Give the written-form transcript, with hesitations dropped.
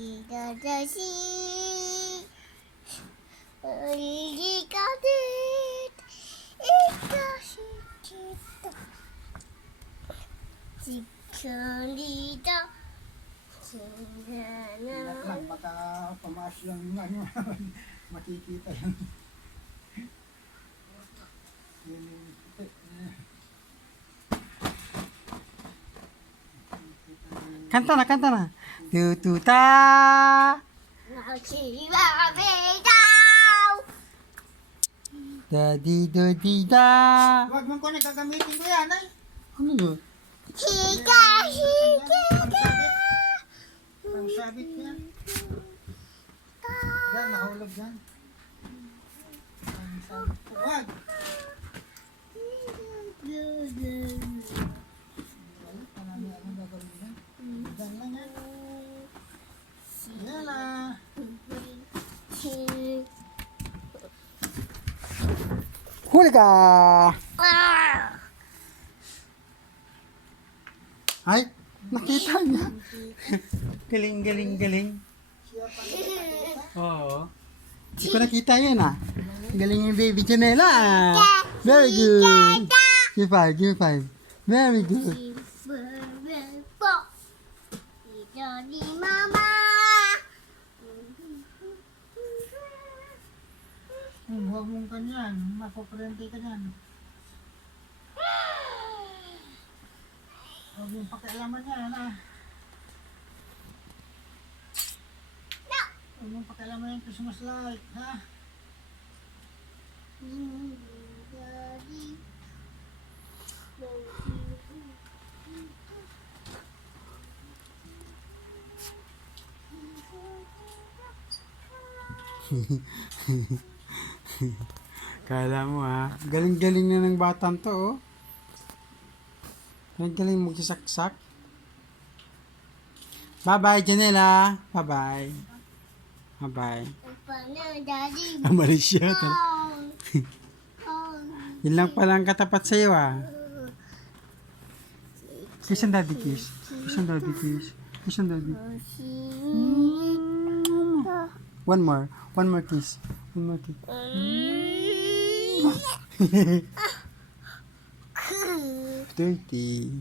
Ingat lang, baka pumaas yung ano, makikita yan. Yun yung puti. Kanta na, kanta na. Tututa. Dadi do di da. Huwag mong ko na gagamitin ko yan, ay. Ano yun? Pangsabit ko yan. Yan, nahulog yan. Pangsabit ko. Huwag. Wala, marami akong gagawin yan. Diyan lang yan. Yan ah. Huli ka! Ay, nakita niya. Galing, galing, galing. Oo. Hindi ko nakita yun ah. Galing yung baby Janela ah. Very good. Give me five, give me five. Very good. Huwag mong kanyan. Makukurente ka dyan. Huwag mong pakialaman yan ah. Huwag mong pakialaman yung Christmas light ha. Kala mo ha. Galing-galing na ng batang to oh. Galing-galing magsasaksak. Bye-bye, Janela. Bye-bye. Bye-bye. Amalis siya. Yun lang pala ang katapat sa'yo ah. Kiss ang daddy kiss. Kiss ang daddy kiss. Kiss ang daddy. One more. One more kiss. One more kiss. Dirty.